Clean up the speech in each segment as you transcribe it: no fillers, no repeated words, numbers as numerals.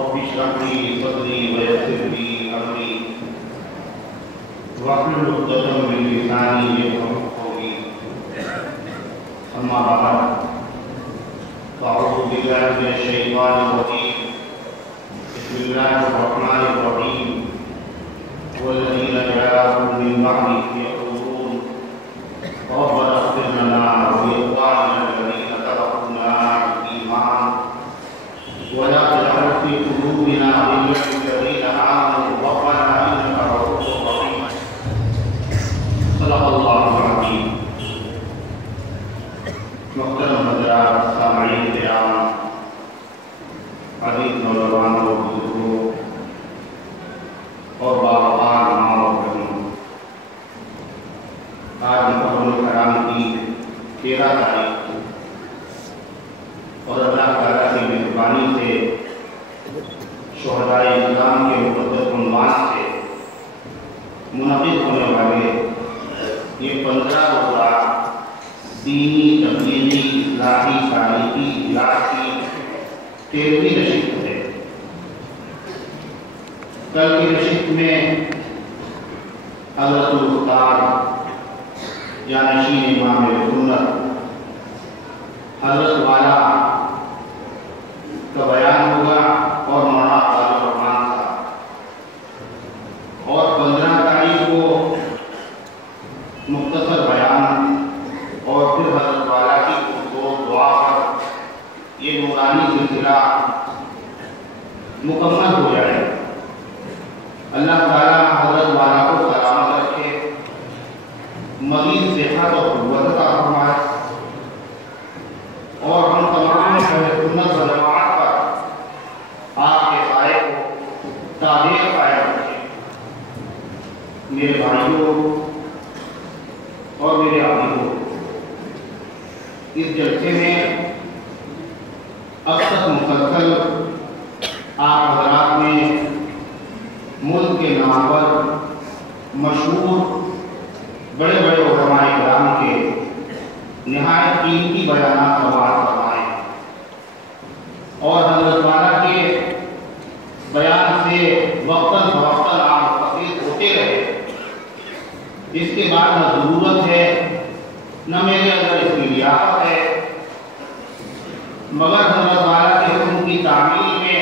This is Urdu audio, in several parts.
رب اشرح لي صدري ويسر لي امري واحلل عقدة من لساني يفقهوا قولي اما بعد فاعوذ بالله من الشيطان الرجيم بسم الله الرحمن الرحيم والذين جاءوا من بعدهم يقولون ربنا اغفر لنا ولإخواننا الذين سبقونا بالإيمان ولا تجعل في قلوبنا غلا للذين آمنوا ربنا إنك رؤوف رحيم صدق الله العظيم. محترم حضرات سامعین کرام، عزیز نوجوانوں، بزرگوں اور باوقار ماں و بہنوں، آج محرم الحرام کی 13 تاریخ اور اللہ تعالیٰ کی مہربانی سے شہدائے اسلام کے مقدس عنوان سے منعقد ہونے والے یہ 15 روزہ دینی، تبلیغی، اصلاحی، تاریخی اجلاس کی 13ویں نشست ہے۔ کل کی نشست میں حضرت الاستاذ جانشین امام سنت حضرت والا کا بیان ہوگا اور مولانا عبد الرحمان صاحب، اور 15 تاریخ کو مختصر بیان اور پھر حضرت والا کی دعا پر یہ نورانی سلسلہ مکمل ہو جائے۔ اللہ تعالیٰ حضرت والا کو سلامت رکھے، مزید صحت اور قوت عطا فرمائے، اور ہم تمام اہل سنت و جماعت پر آپ کے سائے کو دائم قائم رکھے۔ میرے بھائیوں اور میرے عزیزوں، اس جلسے میں اب تک مسلسل آپ حضرات نے ملک کے نامور مشہور بڑے بڑے علماء کرام کے نہایت قیمتی بیانات سماعت فرمائے، اور حضرت والا کے بیان سے وقتاً فوقتاً آپ مستفید ہوتے رہے۔ اس کے بعد نہ ضرورت ہے نہ میرے اندر اس کی لیاقت ہے، مگر حضرت والا کے حکم کی تعمیل میں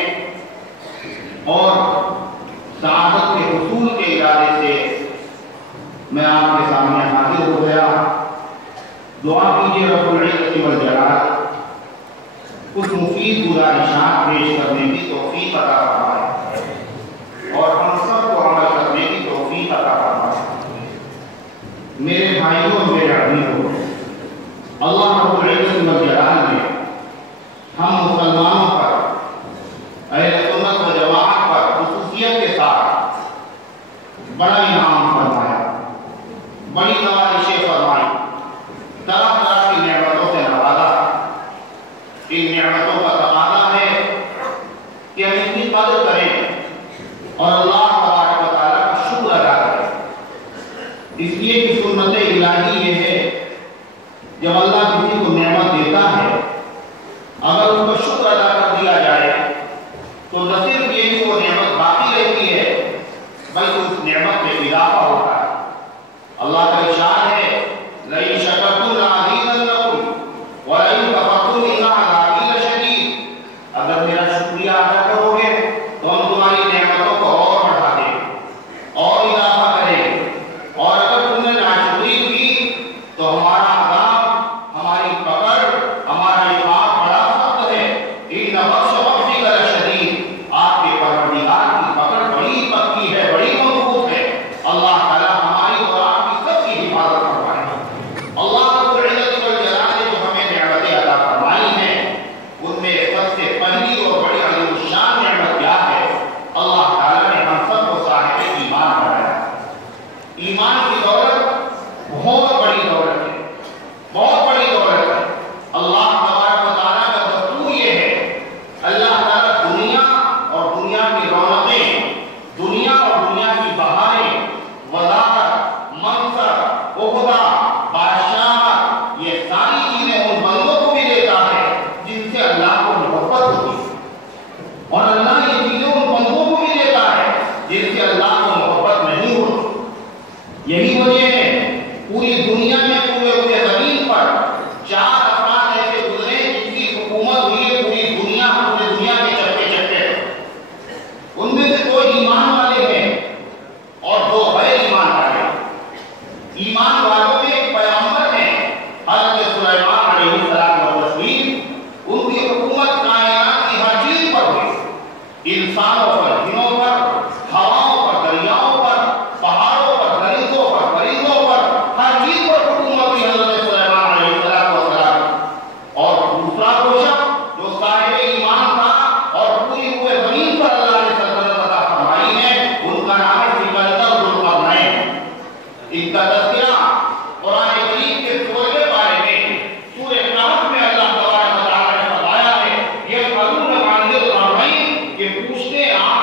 اور سعادت کے حصول کے ارادے سے میں آپ کے سامنے حاضر ہو گیا۔ دعا کیجیے رب العزت والجلال کچھ مفید گزارشات پیش کرنے کی توفیق عطا فرمائے اور ہم سب کو عمل کرنے کی توفیق عطا فرمائے۔ میرے بھائیوں اور میرے عزیزوں، اللہ رب العزت والجلال نے ہم مسلمانوں پر، اہل سنت و جماعت پر خصوصیت کے ساتھ بڑا انعام فرمایا، بڑی نوازشیں فرمائی، طرح طرح کی نعمتوں سے نوازا۔ ان نعمتوں کا تقاضا ہے کہ ہم اس کی قدر کریں اور اللہ تبارک و تعالیٰ کا شکر ادا کریں، اس لیے کہ سنت الہی یہ ہے جب اللہ کسی کو نعمت دیتا ہے اگر اس کو شکر ادا کر دیا جائے تو نہ صرف یہ کہ وہ نعمت باقی رہتی ہے بلکہ اس نعمت میں اضافہ ہوتا ہے۔ اللہ کا ارشاد ہے لَئِن شَكَرْتُمْ لَأَزِيدَنَّكُمْ وَلَئِن كَفَرْتُمْ إِنَّ عَذَابِي لَشَدِيدٌ۔ اگر میرا شکریہ ادا کرو گے تو ہم تمہاری نعمتوں کو اور بڑھا دیں اور اضافہ کریں، اور اگر تم نے ناشکری کی تو ہمارا عذاب، ہماری پکڑ، ہمارا عقاب بڑا سخت ہے۔ إِنَّ بَطْشَ رَبِّكَ لَشَدِيدٌ، آپ کے پروردگار کی پکڑ بڑی پکی ہے، بڑی مضبوط ہے۔ اللہ تعالیٰ ہماری اور آپ کی سب کی حفاظت فرمائے۔ اللہ رب العزت والجلال نے جو ہمیں نعمتیں عطا فرمائی ہیں ان میں سب سے پہلی اور بڑی عظیم الشان نعمت کیا ہے؟ اللہ تعالیٰ نے ہم سب کو صاحب ایمان بنایا۔ ایمان کی دولت بہت بڑی دولت ہے، بہت بڑی دولت ہے۔ اللہ تبارک و تعالیٰ کا دستور یہ ہے، اللہ تعالیٰ دنیا اور دنیا کی رونقیں، دنیا اور دنیا کی بہاریں، وزارت، منصب، عہدہ، بادشاہت، یہ ساری چیزیں ان بندوں کو بھی دیتا ہے جن سے اللہ کو محبت ہوتی ہے، اور اللہ یہ انسانوں پر، جنوں پر، ہواؤں پر، دریاؤں پر، پہاڑوں پر، درندوں پر، پرندوں پر، ہر چیز پر حکومت کی حضرت سلیمان علیہ السلام. اور دوسرا کوشش جو صاحب ایمان تھا اور پوری ہوئے زمین پر اللہ نے سلطنت عطا فرمائی ہے، ان کا نام ہے سکندر ذوالقرنین. ان کا تذکرہ قرآن کریم کے سورے بارے میں سورہ کہف میں اللہ تبارک و تعالیٰ نے فرمایا ہے، یہ قانون عن ذی القرنین، کہ پوچھتے آپ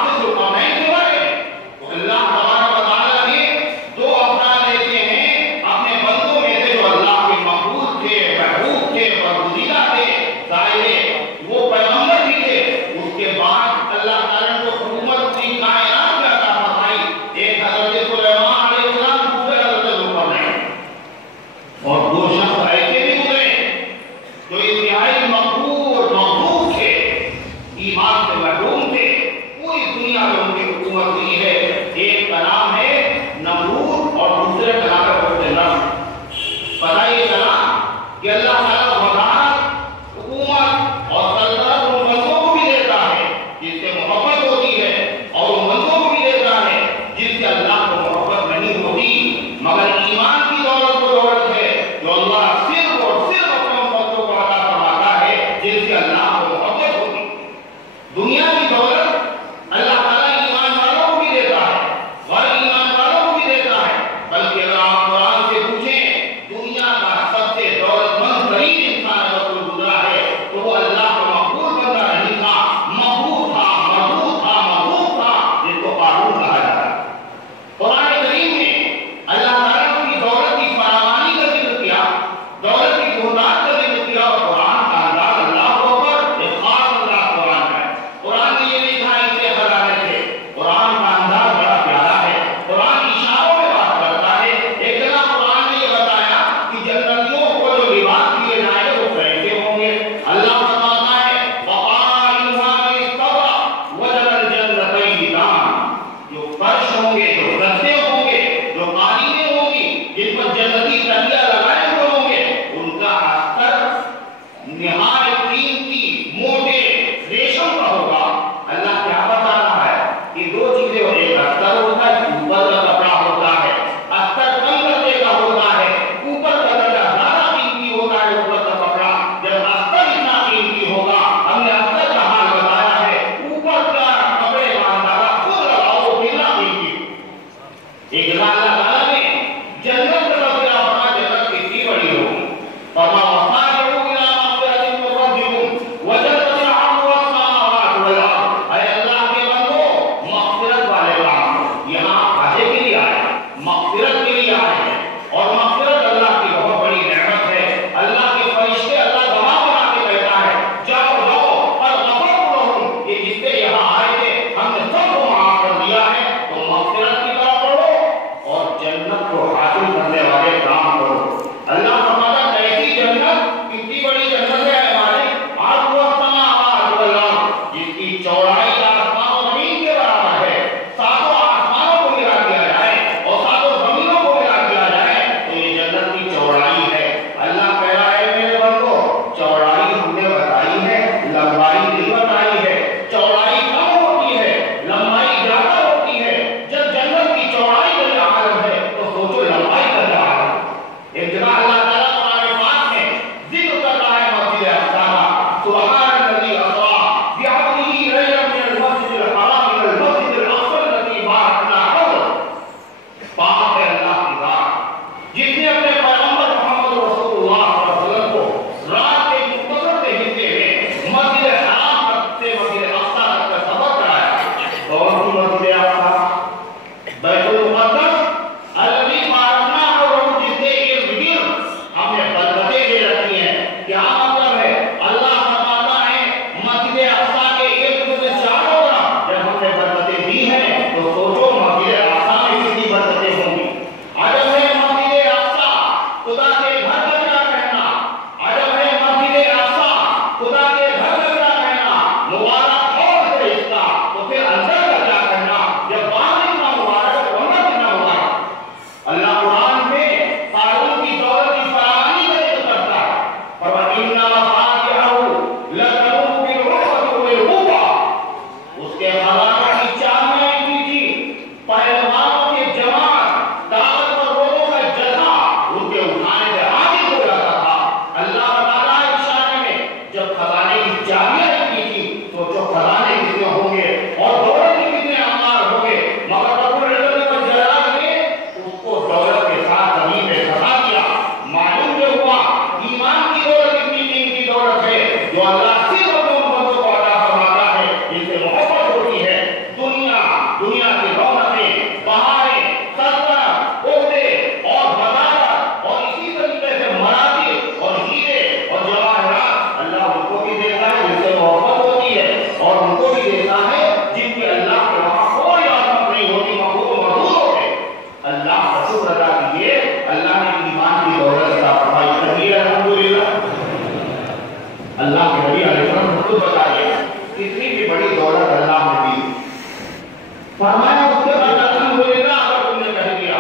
فرمایا اس کے بعد الحمدللہ اگر تم نے کہہ دیا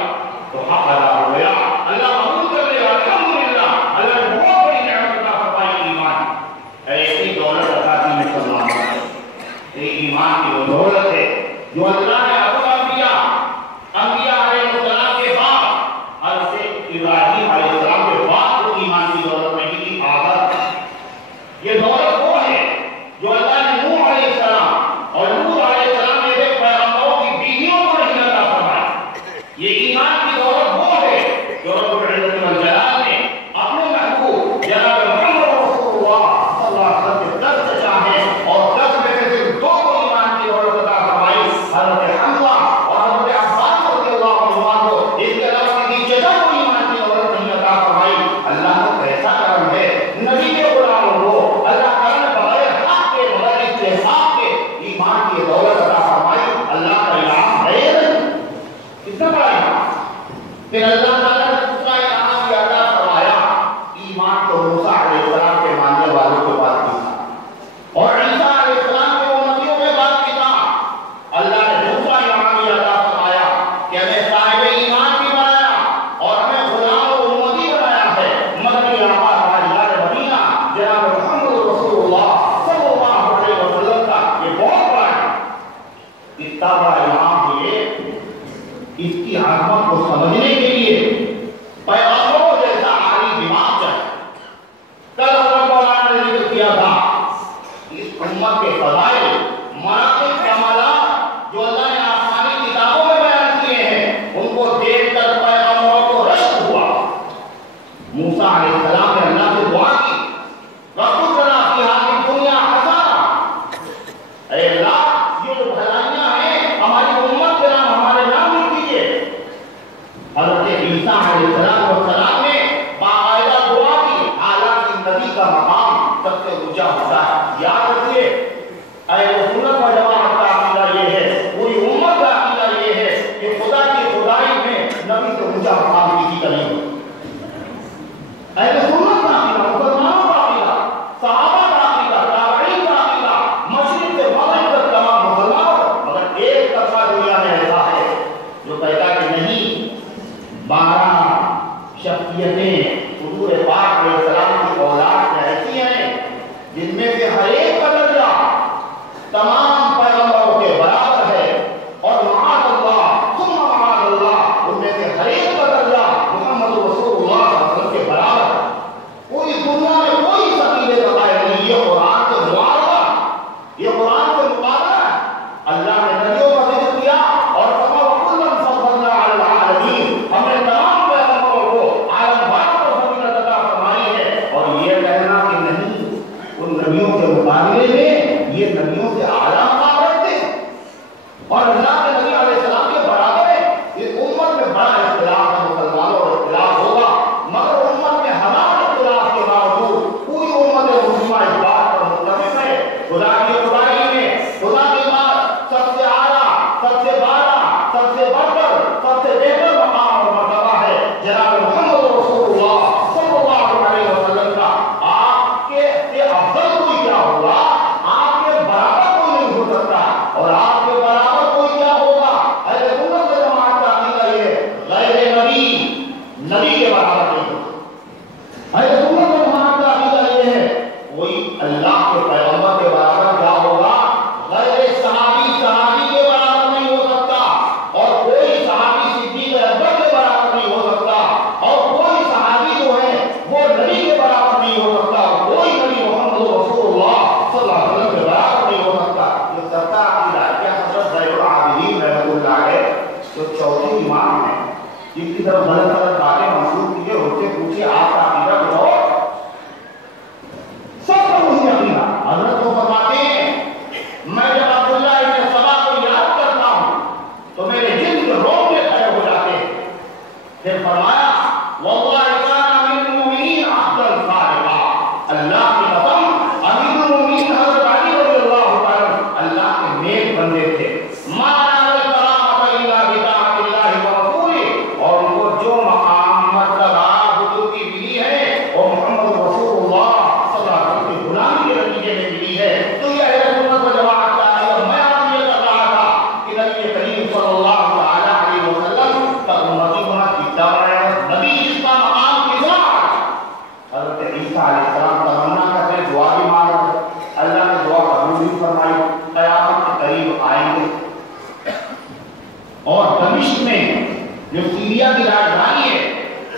تو حق ادا ہو گیا، اللہ قبول کر لے گا، الحمدللہ اللہ نے بہت بڑی نعمت عطا فرمائی ایمان، ایسی دولت عطا کی مسلمان ہے، ایمان کی وہ دولت ہے جو اللہ نے انبیاء علیہ السلام کے بعد حضرت ابراہیم علیہ السلام کے بعد کو ایمان کی دولت نہیں دی آخر۔ یہ دولت وہ ہے جو اللہ نے نوح علیہ السلام اور لوط علیہ السلام جیسے پیغمبروں کی بیویوں کو نہیں عطا فرمائی۔ یہ ایمان کی دولت وہ ہے جو رب العزت والجلال نے اپنے محبوب جناب محمد رسول اللہ صلی اللہ علیہ وسلم کے 10 چاہے اور 10 میں سے صرف 2 کو ایمان کی دولت عطا فرمائی، حضرت حمزہ اور حضرت عباس رضی اللہ عنہ کو، اس کے علاوہ کسی جگہ کو ایمان کی دولت نہیں عطا فرمائی۔ اللہ کا کیسا کرم ہے، نبی کے غلاموں کو اللہ تعالیٰ نے بغیر حق کے بغیر استحقاق کے ایمان کی دولت عطا فرمائی۔ اللہ کا انعام ہے کتنا بڑا انعام۔ پھر اللہ تعالیٰ نے دوسرا انعام بھی عطا فرمایا، ایمان تو موسیٰ علیہ السلام کے ماننے والوں کے بعد بھی تھا اور عیسیٰ علیہ السلام کے امتیوں کے بعد بھی تھا۔ اللہ نے دوسرا انعام بھی عطا فرمایا کہ ہمیں صاحب ایمان بھی بنایا اور ہمیں غلام و امتی بنایا ہے۔ مدنی آباد تاجدار مدینہ جناب محمد رسول اللہ صلی اللہ علیہ وسلم کا یہ بہت بڑا ہے۔ اتنا بڑا انعام ہے، اس کی عظمت کو سمجھنے کے لیے پیغمبروں جیسا عالی دماغ چاہیے۔ کل حضرت مولانا نے ذکر کیا تھا اس امت کے فضائل، مناقب، کمالات جو اللہ نے آسمانی کتابوں میں بیان کیے ہیں، ان کو دیکھ کر پیغمبروں کو رشک ہوا۔ موسیٰ علیہ السلام نے اللہ سے دعا کی، ربنا فی ہذہ الدنیا حسنہ، اے اللہ یہ جو بھلائیاں ہیں ہماری امت کے نام ہمارے نام لکھ دیجیے۔ حضرت عیسیٰ علیہ السلام نے باقاعدہ دعا کی، حالانکہ نبی کا مقام سب سے اونچا ہوتا ہے۔ یاد رکھیے اہل سنت و جماعت کا عقیدہ یہ ہے، پوری امت کا عقیدہ یہ ہے کہ خدا کی خدائی میں نبی سے اونچا مقام کسی کا نہیں ہوتا۔ اہل سنت کا عقیدہ، مسلمانوں کا عقیدہ، صحابہ کا عقیدہ، تابعین کا عقیدہ، مشرق سے مغرب تک تمام مسلمانوں، مگر ایک طبقہ دنیا میں ایسا ہے جو کہتا کہ نہیں، 12 شخصیتیں حضور پاک علیہ السلام کی اولاد میں ایسی ہیں جن میں سے ہر ایک کا درجہ تمام پیغمبروں کے برابر ہے، اور معاذ اللہ ثم معاذ اللہ ان میں سے ہر ایک کا درجہ محمد رسول اللہ صلی اللہ علیہ وسلم کے برابر ہے۔ پوری دنیا میں کوئی ثقیل بغیر نہیں، یہ قرآن سے معارضہ، یہ قرآن سے مقابلہ ہے۔ اللہ نے نبیوں کا ذکر کیا اور فرمایا وَكُلًّا فَضَّلْنَا عَلَى الْعَالَمِينَ، ہم نے تمام پیغمبروں کو عالم بھر کو فضیلت عطا فرمائی ہے۔ اور یہ کہنا کہ نہیں ان نبیوں کے مقابلے میں یہ نبیوں سے اعلیٰ مقام رکھتے ہیں اور اللہ کے نبی علیہ السلام کے برابر ہے۔ اس امت میں بڑا اختلاف ہے، مسلمانوں اور اختلاف ہوگا، مگر امت میں ہمارے اختلاف کے باوجود پوری امت مسلمہ اس بات پر متفق ہے، خدا کی خدائی میں خدا کے بعد سب سے اعلیٰ، سب سے بالا، سب سے بڑھ کر سب سے بہتر مقام اور مرتبہ ہے جناب محمد رسول اللہ صلی اللہ علیہ وسلم کا۔ آپ کے سے افضل کوئی کیا ہوگا، آپ کے برابر کوئی نہیں ہو سکتا، اور آپ کے برابر کوئی کیا ہوگا۔ اہل سنت و جماعت کا عقیدہ یہ غیر نبی کے برابر نہیں ہوگا۔ اہل سنت و جماعت کا عقیدہ یہ ہے کوئی اللہ کے پیغمبر کے برابر کیا جو سیریا کی راجدھانی ہے،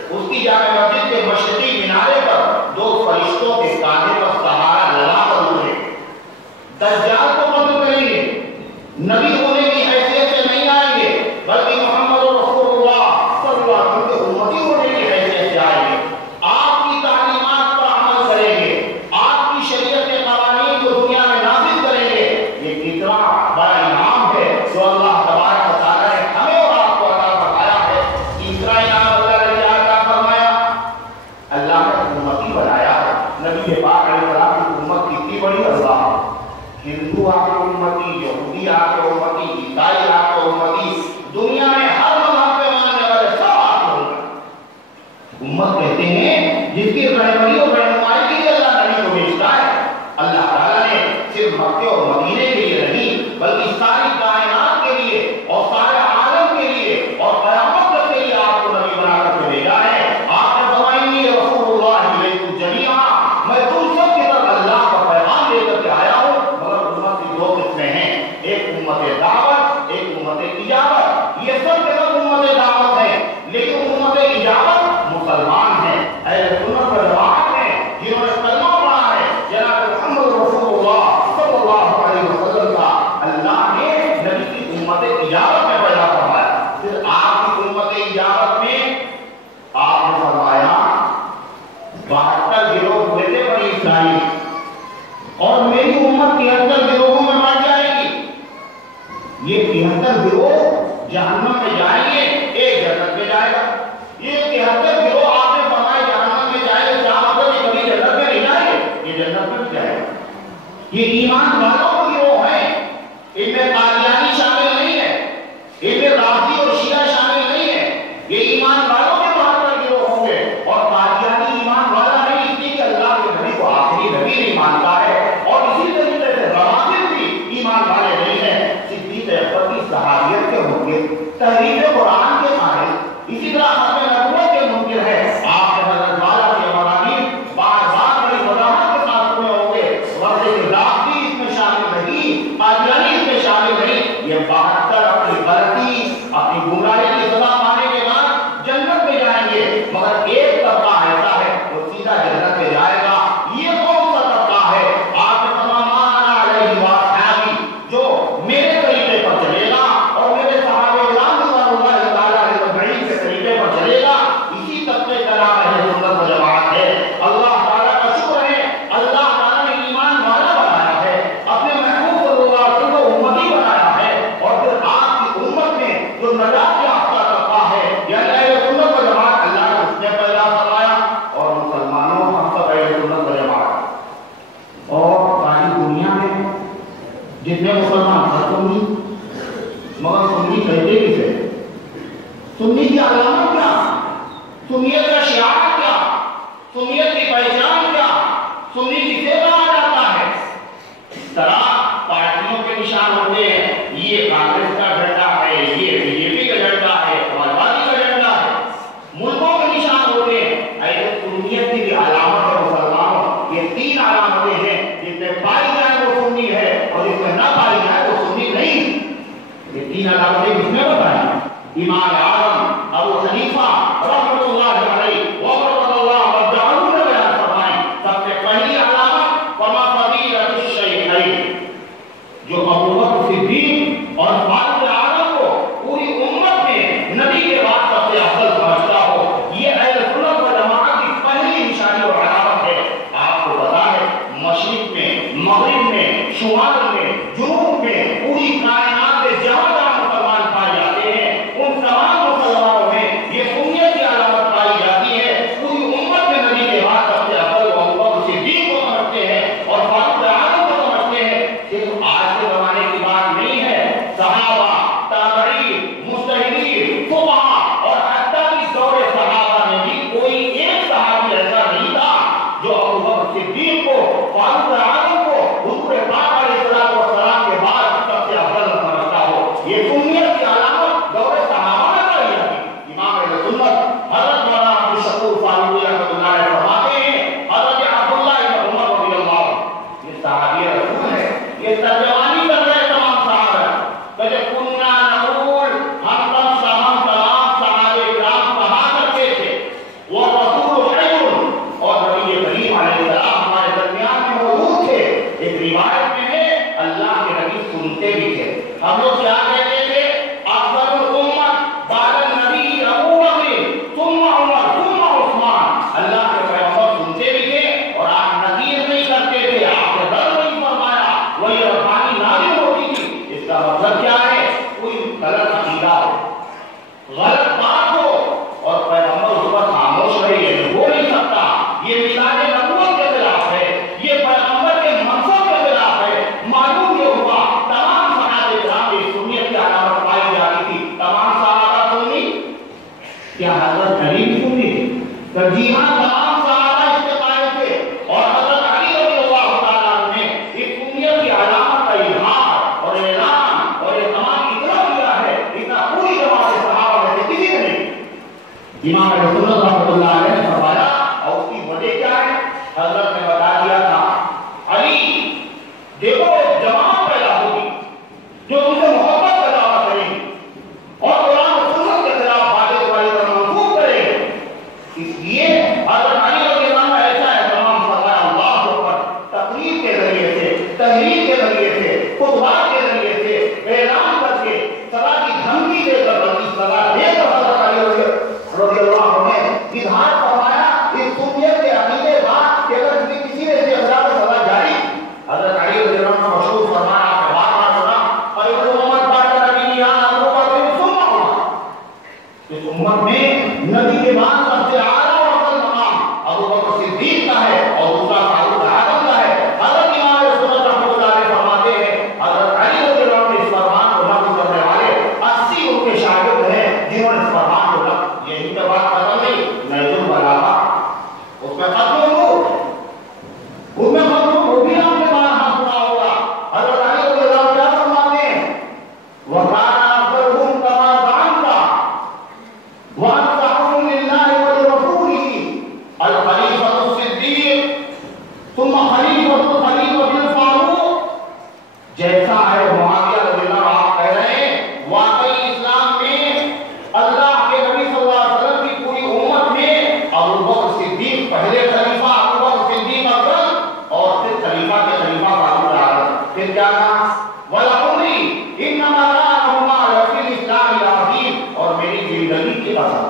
اس کی جامع مسجد کے مشرقی مینارے پر 2 فرشتوں کے کاندھے پر سہارا لگا کر اترے، دجال کو قتل کریں گے، نبی ہونے کی حیثیت سے نہیں آئیں گے، بلکہ محمد رسول اللہ صلی اللہ علیہ وسلم کے امتی ہونے کی حیثیت سے آئیں گے، آپ کی تعلیمات پر عمل کریں گے، آپ کی شریعت کے قوانین کو دنیا میں نافذ کریں گے۔ یہ کتنا بڑا انعام ہے جو اللہ تبارک و تعالیٰ نے ہمیں اور آپ کو عطا فرمایا ہے۔ تیسرا انعام اللہ نے کیا عطا فرمایا؟ اللہ نے امتی بنایا۔ نبی پاک علیہ السلام کی امت کتنی بڑی اللہ، ہندو آپ کو امتی، یہودی آپ کو امتی، عیسائی آپ کو امتی، دنیا میں ہر مذہب پہ ماننے والے سب آپ کو امت کہتے ہیں جس کی رہنمائی اور رہنمائی کے لیے اللہ نبی کو بھیجتا ہے۔ اللہ تعالیٰ نے صرف مکے اور مدینے کے لیے نہیں بلکہ ساری کائنات کے لیے اور سارے عالم کے لیے اور قیامت تک کے لیے آپ کو نبی بنا کر کے بھیجا ہے۔ آپ نے فرمایا انی رسول اللہ الیکم جمیعا، میں تم سب کی طرف اللہ کا پیغام لے کر کے آیا ہوں، مگر امت کی 2 قسمیں ہیں، ایک امت دعوت، ایک امت اجابت۔ یہ سب کے سب امت دعوت ہے، لیکن امت اجابت مسلمان ہیں، اہل سنت و جماعت ہیں، جنہوں نے کلمہ پڑھا ہے جناب محمد رسول اللہ صلی اللہ علیہ وسلم کا اللہ نے نبی کی امت اجابت میں پیدا فرمایا۔ پھر آپ کی امت اجابت میں آپ نے فرمایا 72 گروہ ہوئے تھے بنی اسرائیل، اور میری امت 73 گروہوں میں بٹ جائے گی۔ یہ 73 گروہ جہنم میں جائیں گے، ایک جنت میں جائے گا۔ یہ 73 گروہ آپ نے فرمایا جہنم میں جائے گا، کیا مطلب یہ کبھی جنت میں نہیں جائیں گے؟ یہ جنت میں جائے گا۔ یہ ایمان والوں کو گروہ ہیں، ان میں قادیانی شامل نہیں ہے، ان میں رافضی اور شیعہ شامل نہیں ہے، یہ ایمان والوں کے 72 گروہ ہوں گے۔ اور قادیانی ایمان والا نہیں اس لیے کہ اللہ کے نبی کو آخری نبی نہیں مانتا ہے، اور اسی طریقے سے روافض بھی ایمان والے نہیں ہیں، صدیق اکبر کی صحابیت کے منکر، تحریف قرآن کے قائل، اسی طرح ختم نبوت کے منکر ہے۔ آپ نے حضرت والا کے مراحل بار بار بڑی وضاحت کے ساتھ سنے ہوں گے، ورثے کے رافضی اس میں شامل نہیں، قادیانی اس میں شامل نہیں۔ یہ 72 اپنی غلطی، اپنی گمراہی کی سزا پانے کے بعد جنت میں جائیں گے، مگر ایک طبقہ ایسا ہے وہ سیدھا جنت میں جائے گا۔ یہ کون سا طبقہ ہے؟ آپ نے فرمایا انا علیہ واصحابی، جو میرے طریقے پر چلے گا اور میرے صحابہ کرام رضوان اللہ تعالیٰ علیہ اجمعین کے طریقے پر چلے گا، اسی طبقے کا نام اہل سنت و جماعت ہے۔ اللہ تعالیٰ کا شکر ہے، اللہ تعالیٰ نے ایمان والا بنایا ہے، اپنے محبوب صلی اللہ علیہ وسلم کو امتی بنایا ہے، اور پھر آپ کی امت میں جو نجات یافتہ طبقہ ہے یعنی اہل سنت و جماعت، اللہ نے اس نے پیدا فرمایا۔ اور مسلمانوں ہم سب اہل سنت و جماعت، اور ساری دنیا میں جتنے مسلمان سب سنی، مگر سنی کہتے کسے؟ سنی کی علامت کیا؟ سنیت کا شعار کیا؟ سنیت کی پہچان کیا؟ سنی کسے کہا جاتا ہے؟ اس طرح پارٹیوں کے نشان ہوتے ہیں، یہ کانگریس کا جھنڈا ہے، یہ بی جے پی کا جھنڈا ہے، سماجوادی کا جھنڈا ہے، ملکوں کے نشان ہوتے ہیں۔ ایسے سنیت کی بھی علامت ہے مسلمانوں، یہ 3 علامتیں ہیں، جس میں پائی جائے وہ سنی ہے، اور جس میں نہ پائی جائے وہ سنی نہیں۔ یہ 3 علامتیں کس نے بتائی؟ امام اعظم ابو حنیفہ رحمۃ اللہ علیہ ورحمۃ اللہ وبرکاتہ نے بیان فرمائی۔ سب سے پہلی علامت وما فضیلۃ الشیخین، جو ابو بکر صدیق اور فاروق اعظم کو پوری امت میں نبی کے بعد سب سے افضل سمجھتا ہو، یہ اہل سنت و جماعت کی پہلی نشانی اور علامت ہے۔ آپ کو پتا ہے مشرق میں، مغرب میں، شمال میں، جنوب میں، پوری کائنات میں جہاں جہاں مسلمان پائے جاتے ہیں، ان تمام مسلمانوں میں یہ سنیت کی علامت پائی جاتی ہے۔ پوری امت میں نبی کے بعد سب سے افضل ابو بکر صدیق کو سمجھتے ہیں اور فاروق اعظم کو سمجھتے ہیں۔ صرف آج کے زمانے کی بات نہیں ہے، صحابہ، تابعین، مجتہدین، فقہا اور حتیٰ کہ دور صحابہ میں بھی کوئی ایک صحابی ایسا نہیں تھا جو ابو بکر صدیق کو، فاروق اعظم کو حضور پاک علیہ السلام کے بعد سب سے افضل سمجھتا ہو۔ یہ سنیت کی علامت دور صحابہ میں پائی جاتی۔ امام اہل سنت حضرت مولانا عبد الشکور فاروقی رحمۃ اللہ علیہ فرماتے ہیں، حضرت عبداللہ بن عمر رضی اللہ عنہ، یہ صحابی رسول ہے، یہ ترجمانی کر رہے تمام صحابہ، کہتے کننا نقول، ہم تمام صحابہ ہم لوگ کیا کہتے تھے؟ افضل الامت بعد النبی ابو بکر ثم عمر ثم عثمان. اللہ کے پیغمبر سنتے بھی تھے اور آپ نذیر نہیں کرتے تھے، آپ نے ڈر نہیں فرمایا، وہی ربانی نازل ہوتی تھی. اس کا مطلب کیا ہے؟ کوئی غلط عقیدہ ہو، غلط بات ہو اور پیغمبر اس پر خاموش رہے، یہ ہو نہیں سکتا. یہ میلاد نبوت کے خلاف ہے، یہ پیغمبر کے منصب کے خلاف ہے. معلوم یہ ہوا تمام صحابہ کرام میں سنیت کی علامت پائی جاتی تھی. تمام صحابہ سنی، کیا حضرت علی سنی تھے؟ جی ہاں، تمام صحابہ اس کے قائل تھے اور حضرت علی رضی اللہ تعالیٰ عنہ نے اس سنیت کی علامت کا اظہار اور اعلان اور اہتمام اتنا کیا ہے، اتنا پوری جماعت صحابہ میں سے کسی نے نہیں. امام اہل سنت رحمۃ اللہ علیہ نے فرمایا، اور اس کی وجہ کیا ہے؟ حضرت نے بتا دیا تھا، علی دیکھو ایک جماعت پیدا ہوگی جو تم سے محبت کا دعویٰ کرے گی اور قرآن و سنت کے خلاف باتیں تمہاری طرف منسوخ کرے گی. اس لیے حضرت علی رضی اللہ عنہ ایسا اہتمام فرمایا، اللہ اکبر، تقریر کے ذریعے سے، تحریر کے ذریعے سے، خطبات کے ذریعے سے، اعلان کر کے، سزا کی دھمکی دے کر، بلکہ سزا دے کر حضرت علی رضی اللہ عنہ نے اظہار فرمایا اس سنیت کے عقیدے بات کہ اگر کسی نے اسے خلاف سزا جاری. حضرت علی رضی اللہ عنہ مشہور فرمایا، آپ نے بار بار سنا، خیر الامت بعد نبی ابو بکر ثم عمر. اس امت میں نبی کے بعد سب سے اعلیٰ اور افضل مقام ابو بکر صدیق کا ہے اور دوسرا فاروق اعظم کا ہے. حضرت امام سنت رحمۃ اللہ علیہ فرماتے ہیں، حضرت علی رضی اللہ عنہ اس فرمان کو نقل کرنے والے 80 ان کے شاگرد ہیں جنہوں نے اس فرمان کو نقل. یہی تو بات ختم نہیں، نہج البلاغہ اس میں ختم ہو، اس میں ختم ہو بھی آپ کے بعد ہم سنا ہوگا. حضرت علی رضی اللہ عنہ کیا فرماتے ہیں؟ وَقَانَ أَفْضَلُهُمْ كَمَا زَعَمْتَ وَأَنصَحُهُمْ لِلَّهِ وَلِرَسُولِهِ الْخَلِيفَةُ الصِّدِّيقُ ثُمَّ خَلِيفَةُ الْخَلِيفَةِ الْفَاروق. جیسا ہے معاویہ رضی اللہ عنہ آپ کہہ رہے ہیں، واقعی اسلام میں اللہ کے نبی صلی اللہ علیہ وسلم کی پوری امت میں ابو بکر صدیق پہلے خلیفہ، ابو بکر صدیق افضل، اور پھر خلیفہ کے خلیفہ فاروق اعظم. پھر کیا کہا؟ وَلَعُمْرِي إِنَّمَا كَانَهُمَا لَفِي الْإِسْلَامِ الْعَظِيمِ. اور میری زندگی کی قسم،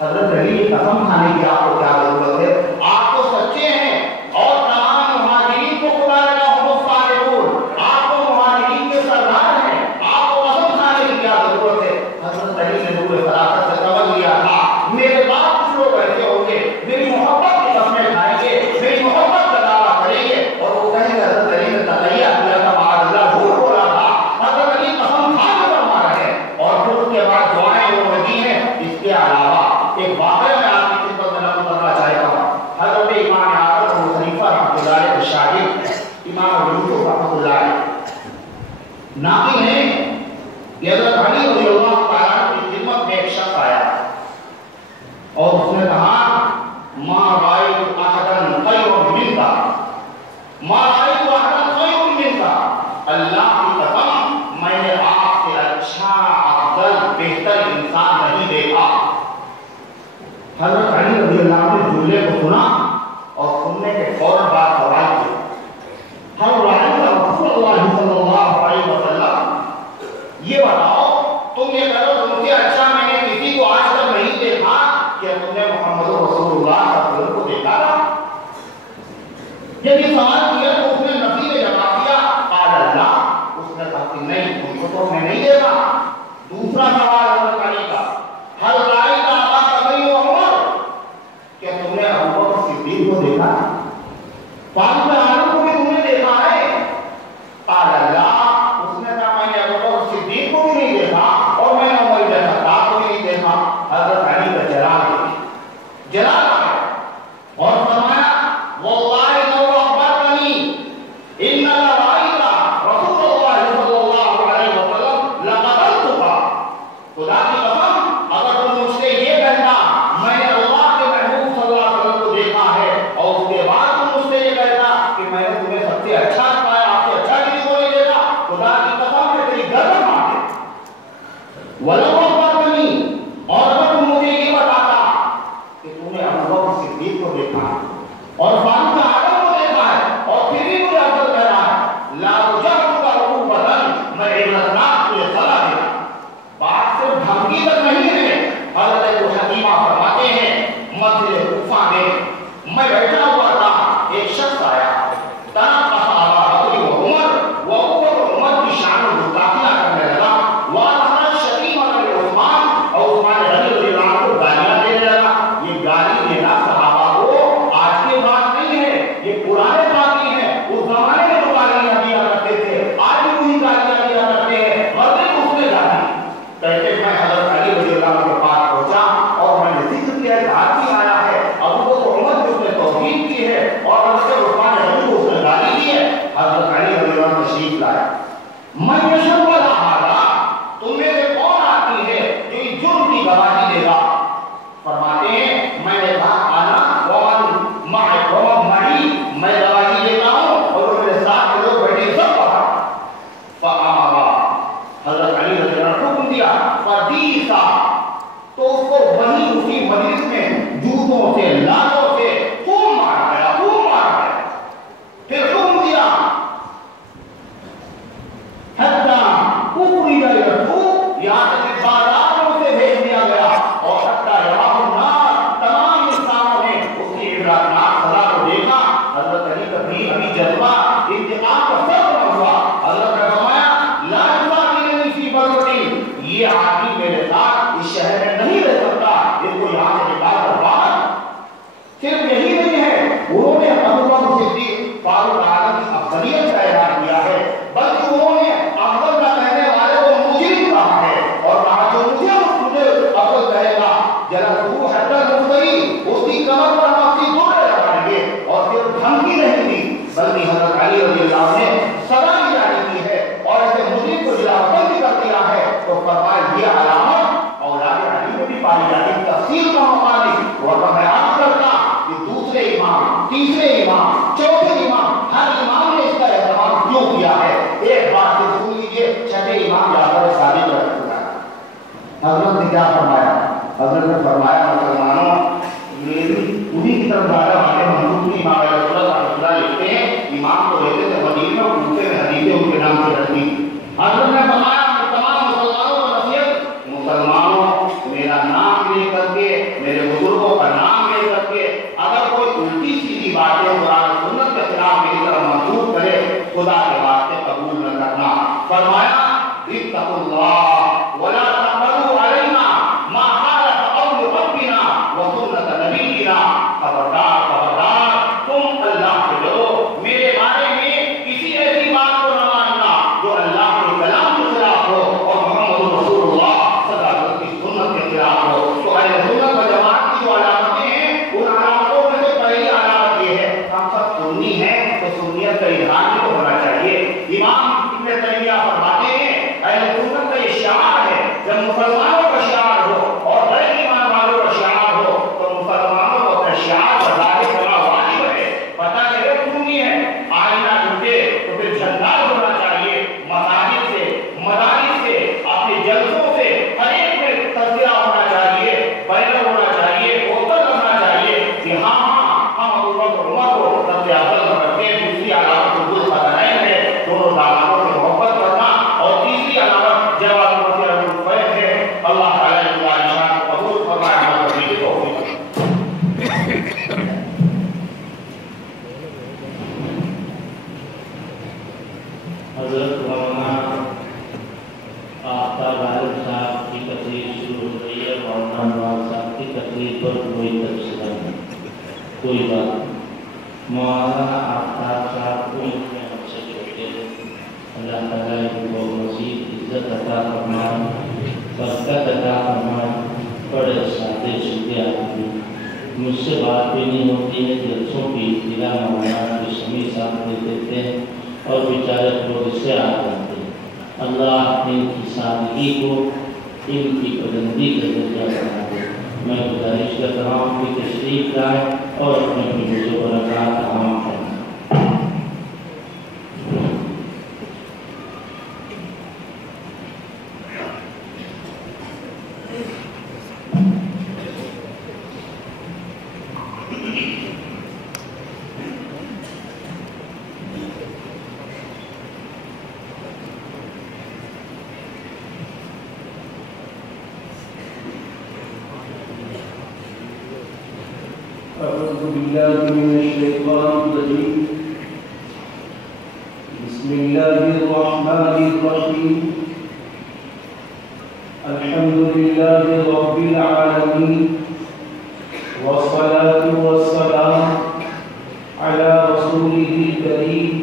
حضرت علی کی قسم کھانے کی آپ کو کیا ضرورت ہے؟ آپ تو سچے ہیں اور تمام مہاجرین کو خدا لهم الصالحون، آپ تو مہاجرین کے سردار ہیں، آپ کو قسم کھانے کی کیا ضرورت ہے؟ حضرت علی نے نور فراست سے سمجھ لیا تھا میرے بعد کچھ لوگ ایسے ہوں گے میری محبت کی قسمیں کھائیں گے، میری محبت کا دعویٰ کریں گے اور وہ کہیں گے حضرت علی نے تقیہ کیا تھا، معاذ اللہ جھوٹ بولا تھا. حضرت علی قسم کھا کے فرما رہے ہیں اور پھر اس کے بعد دعائیں انہوں نے دی ہیں. اس کے علاوہ ایک واقعہ میں آپ کی خدمت میں نقل کرنا چاہتا ہوں. حضرت امام اعظم ابو حنیفہ رحمۃ اللہ علیہ کے شاگرد امام یوسف رحمۃ اللہ علیہ ناقل ہیں کہ حضرت علی رضی اللہ تعالیٰ عنہ کی خدمت میں ایک شخص آیا اور اس نے کہا، ما رأیت احدا خیر منک، ما رأیت احدا خیر منک. اللہ کی قسم میں نے آپ سے اچھا، افضل، بہتر انسان نہیں دیکھا. حضرت علی رضی اللہ عنہ نے جملے کو سنا اور سننے کے فوراً بعد سوال کیا، ہم رأیت رسول اللہ صلی اللہ علیہ وسلم، یہ بتاؤ تم یہ کرو، تم سے اچھا میں نے کسی کو آج تک نہیں دیکھا کہ تم نے محمد رسول اللہ صلی اللہ علیہ وسلم کو دیکھا تھا. یہ بھی سوال کیا تو اس نے نفی میں جواب دیا، قال اللہ، اس ہے میں یشہد ولا ھذا تم میں سے کون آدمی ہے جو اس جرم کی گواہی دے گا فرماتے ہیں میں نے کہا انا ومن معي میں گواہی دیتا ہوں اور میرے ساتھ لوگ بیٹھے سب پڑھا فامر حضرت علی رضی اللہ عنہ حکم دیا فدیسا تو اس کو وہیں اسی مجلس میں جوتوں سے لالوں سے خوب مارا گیا پھر حکم دیا حتی اخرج الرسول یہاں تک کہ بازاروں سے بھیج دیا گیا اور حتی یراہ الناس تمام انسانوں نے اس کی عبرتناک سزا کو دیکھا حضرت علی کا بھی ابھی جذبہ انتقام کا سبب ہوا حضرت نے فرمایا لا یصابنی فی بلدتی یہ آدمی میرے ساتھ اس شہر میں نہیں رہ سکتا اس کو یہاں سے نکال کر باہر صرف یہی نہیں ہے انہوں نے ابو بکر صدیق فاروق اعظم کی افضلیت کا اعلان کیا ہے بلکہ انہوں نے افضل نہ کہنے والے کو مجرم کہا ہے اور کہا جو مجھے افضل کہے گا جلدہ حتی المفتری اس کی کمر پر مفتی دوڑے لگائیں گے اور صرف دھمکی نہیں دی بلکہ حضرت علی رضی اللہ عنہ نے سزا بھی جاری کی ہے اور ایسے مجرم کو جلا وطن بھی کر دیا ہے تو فرمایا یہ علامت اولاد علی میں بھی پائی جاتی تفصیل کا مقامی ورنہ میں عرض کرتا کہ دوسرے امام تیسرے امام چوتھے امام ہر امام نے اس کا اہتمام کیوں کیا ہے ایک بات سے سن لیجیے چھٹے امام جعفر صادق رحمۃ اللہ حضرت نے کیا فرمایا حضرت نے فرمایا مسلمانوں میری انہی کی طرف زیادہ باتیں منظور نہیں امام رسول اللہ لکھتے ہیں امام کو لیتے تھے مدینہ میں کوفے میں حدیثیں ان کے نام سے رکھتی حضرت نے فرمایا تمام مسلمانوں کو نصیحت مسلمانوں میرا نام لے کر کے میرے بزرگوں کا نام لے کر کے اگر کوئی الٹی سیدھی باتیں قرآن سنت کے خلاف میری طرف منسوخ کرے خدا کے واسطے قبول نہ کرنا فرمایا اتقوا اللہ ولا تقولوا علینا ما خالف قول ربنا وسنت نبینا خبردار تم اللہ کے لوگ میرے بارے میں کسی ایسی بات کو نہ ماننا جو اللہ کے کلام کے خلاف ہو اور محمد رسول اللہ صلی اللہ علیہ وسلم کی سنت کے خلاف ہو تو اہل سنت و جماعت کی جو علامتیں ہیں ان علامتوں میں سے پہلی علامت یہ ہے ہم سب سنی ہیں تو سنیت کا اظہار بھی تو ہونا چاہیے امام ابن تیمیہ فرماتے ہیں اہل سنت کا یہ شعار ہے جب مسلمانوں کا شعار ہو اور غیر ایمان والوں کا شعار ہو تو مسلمانوں کو اپنا شعار بظاہر کرنا واجب ہے پتہ چلے سنی ہے آئینہ ٹوٹے تو پھر جھنڈا ہونا چاہیے مساجد سے مدارس سے اپنے جلسوں سے ہر ایک میں تذکرہ ہونا چاہیے بیان ہونا چاہیے اوپر کرنا چاہیے کہ ہاں ہم ابو بکر عمر کو سب سے افضل رکھتے ہیں دوسری علامت حضور قدرین ہے دونوں دامادوں سے محبت کرنا اور تیسری علامت جواب مسیح الفیض ہے اللہ تعالیٰ کی عائشہ کو قبول فرمائے ہمارے نبی کی توفیق حضرت مولانا آفتاب غالب صاحب کی تقریر شروع ہو گئی ہے مولانا نواز صاحب کی تقریر پر کوئی تبصرہ نہیں کوئی بات نہیں مولانا آفتاب صاحب عمر میں ہم سے چھوٹے ہیں اللہ تعالیٰ ان کو مزید عزت عطا فرمائے برکت عطا فرمائے بڑے سادے سیدھے آدمی مجھ سے بات بھی نہیں ہوتی ہے جلسوں کی اطلاع مولانا کی سمیع صاحب دے دیتے ہیں اور بیچارے لوگ اس سے آ جاتے ہیں اللہ ان کی سادگی کو ان کی بلندی کا ذریعہ بنا دے میں گزارش کرتا ہوں کہ تشریف لائیں اور اپنے مجھے برکات عام کریں أعوذ بالله من الشيطان الرجيم بسم الله الرحمن الرحيم الحمد لله رب العالمين والصلاة والسلام على رسوله الكريم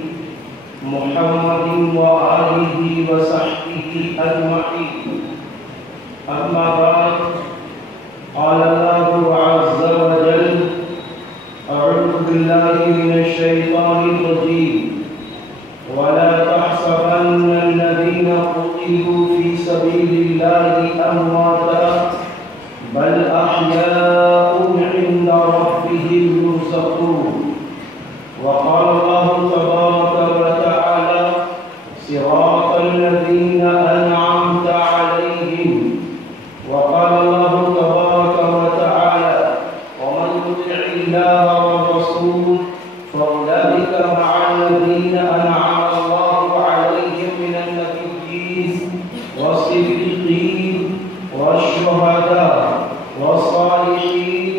محمد وآله وصحبه أجمعين أما بعد قال الله عز وجل أعوذ بالله من الشيطان الرجيم ولا تحسبن صراط الذين أنعمت عليهم. وقال الله تبارك وتعالى: ومن يطع الله والرسول فأولئك مع الذين أنعم الله عليهم من النبيين والصديقين والشهداء والصالحين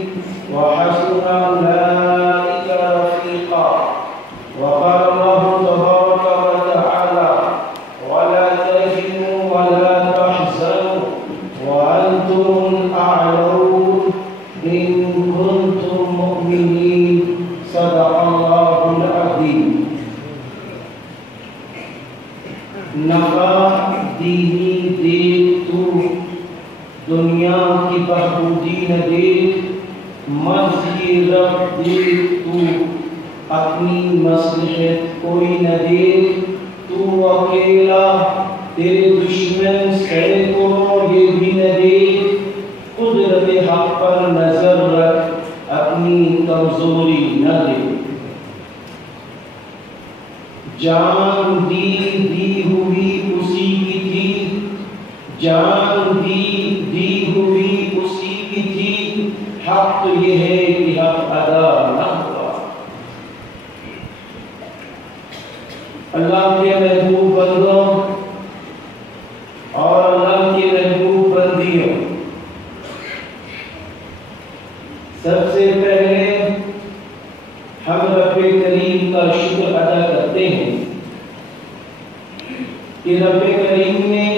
وحسن أولئك رفيقا. وقال الله تبارك وتعالى: ولا تهنوا ولا تحزنوا وأنتم الأعلون إن كنتم مؤمنين. صدق الله العظيم. نفع دینی دیکھ تو دنیا کی بہبودی نہ دیکھ، مرضی رب دیکھ تو اپنی مصلحت کوئی نہ دیکھ. تو اکیلا تیرے دشمن سینکڑوں یہ بھی نہ دیکھ. قدرت حق پر نظر رکھ، اپنی کمزوری نہ دیکھ. جان دی ہوئی اسی کی تھی، جان دی ہوئی اسی کی تھی. حق تو یہ ہے کہ حق ادا نہ ہوا. اللہ کے محبوب بندوں اور اللہ کی محبوب بندیوں، سب سے پہلے ہم رب کریم کا شکر ادا کرتے ہیں کہ رب کریم نے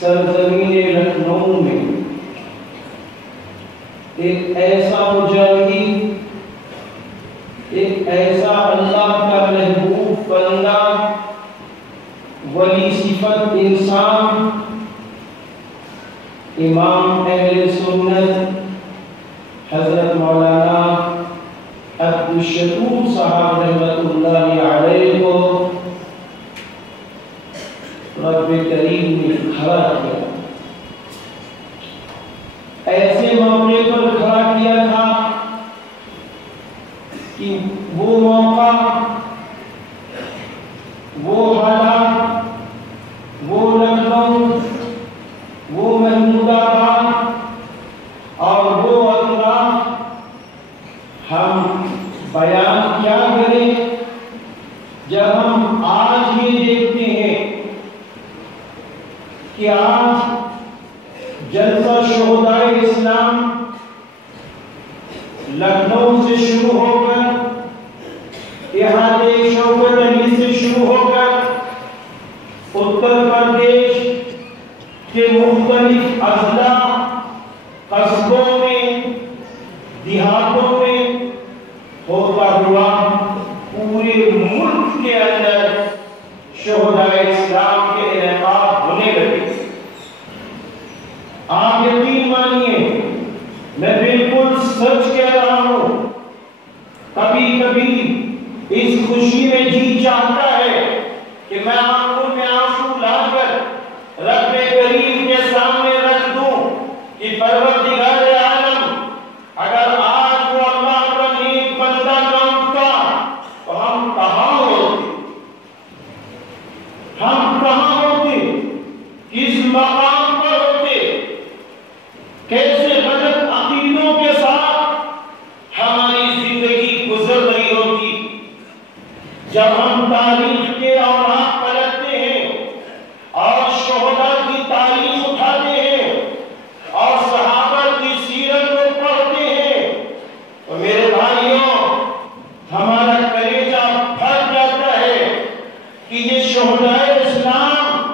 سرزمین لکھنؤ میں ایک ایسا مجاہد، ایک ایسا اللہ کا محبوب بندہ، ولی صفت انسان، امام اہل سنت حضرت مولانا عبدالشکور صاحب رحمۃ اللہ علیہ کو رب کریم نے کھڑا کیا. ایسے موقع پر کھڑا کیا تھا کہ وہ موقع، وہ حالات، وہ لکھنؤ، وہ محمود آباد اور وہ اطراف ہم بیان کیا کریں جب ہم آج یہ دیکھتے ہیں کہ آج جلسہ شہدائے اسلام لکھنؤ سے شروع ہو کر احاطے شوکت علی سے شروع ہو کر اتر پردیش کے مختلف اضلاع، قصبوں میں، دیہاتوں میں ہوتا ہوا پورے ملک کے اندر شہدائے اسلام کے انعقاد ہونے لگے. آپ یقین مانیے، میں بالکل سچ کہہ رہا ہوں، کبھی کبھی اس خوشی میں جی چاہتا ہے کہ میں آنکھوں میں آنسو لا کر رب کریم کے سامنے رکھ دوں کہ پروردگار عالم، اگر آج وہ اللہ کا نیک بندہ کامتا تو ہم کہاں ہوتے، ہم کہاں ہوتے، کس مقام پر ہوتے، کیسے غلط عقیدوں کے ساتھ ہماری زندگی گزر رہی ہوتی. جب ہم تاریخ کے اوراق پلٹتے ہیں اور شہداء کی تاریخ اٹھاتے ہیں اور صحابہ کی سیرت کو پڑھتے ہیں تو میرے بھائیوں، ہمارا کلیجہ پھٹ جاتا ہے کہ یہ شہدائے اسلام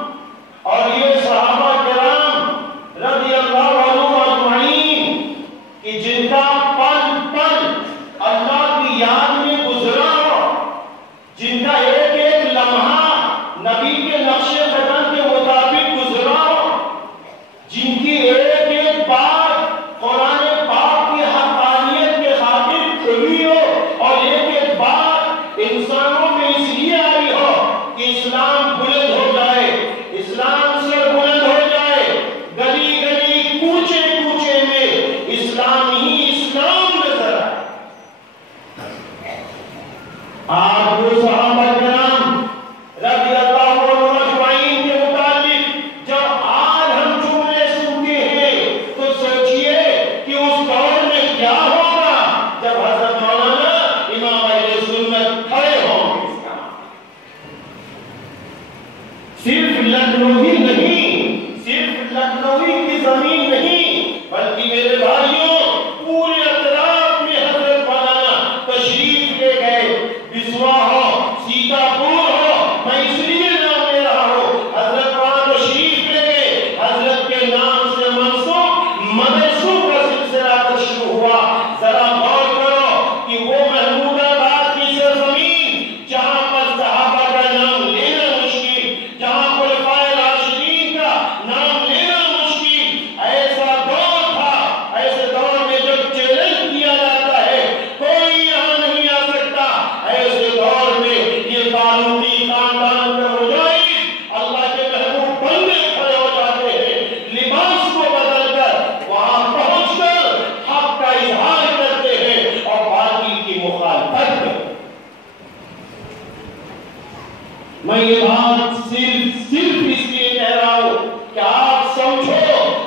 اور یہ صحابہ کرام رضی اللہ عنہم اجمعین کہ جن کا پل پل اللہ کی یاد میں گزرا ہو، جن کا ایک ایک لمحہ نبی کے نقش قدم کے مطابق گزرا ہو، جن کی ایک ایک بات قرآن پاک کی حقانیت کے خاطر کھلی ہو اور ایک ایک بات انسانوں میں اس لیے آئی ہو کہ اسلام صرف لکھنؤ ہی نہیں، صرف لکھنؤ کی زمین نہیں، بلکہ میرے بھائیوں پورے اطراف میں حضرت مولانا تشریف لے گئے۔ بسوا ہو، سیتا پور ہو، میں اس لیے نام لے رہا ہوں، حضرت مولانا تشریف لے گئے، حضرت کے نام سے منسوب مدرسوں کا سلسلہ شروع ہوا۔ ذرا غور کرو کہ وہ محمود آباد کی سرزمین جہاں پر صحابہ کا نام لینا مشکل، جہاں خلفائے راشدین کا نام لینا مشکل، ایسا دور تھا، ایسے دور میں جب چیلنج کیا جاتا ہے کوئی یہاں نہیں آ سکتا، ایسے دور میں یہ فاروقی خاندان کے مجاہد اللہ کے محبوب بندے کھڑے ہو جاتے ہیں، لباس کو بدل کر وہاں پہنچ کر حق کا اظہار کرتے ہیں اور باطل کی مخالفت کرتے ہیں۔ میں یہ بات صرف اس لیے کہہ رہا ہوں کہ آپ سمجھو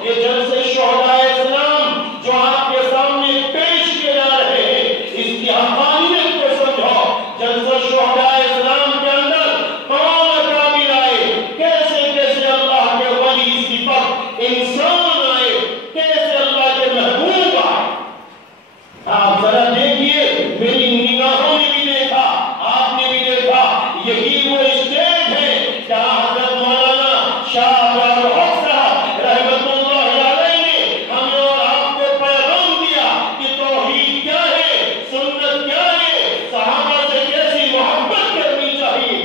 یہ جلسے شہدائے اسلام جو آپ کے سامنے پیش کیے جا رہے ہیں اس کی حقانیت کو سمجھو۔ جلسہ شہدائے اسلام کے اندر کون اکابر آئے، کیسے کیسے اللہ کے ولی صفت انسان آئے، کیسے اللہ کے محبوب آئے۔ آپ ذرا دیکھیے، میری نگاہوں نے بھی دیکھا، آپ نے بھی دیکھا، یہی وہ اسٹیج ہے جہاں حضرت مولانا شاہ ابرار حق صاحب رحمت اللہ علیہ نے ہمیں اور آپ کو پیغام دیا کہ توحید کیا ہے، سنت کیا ہے، صحابہ سے کیسی محبت کرنی چاہیے۔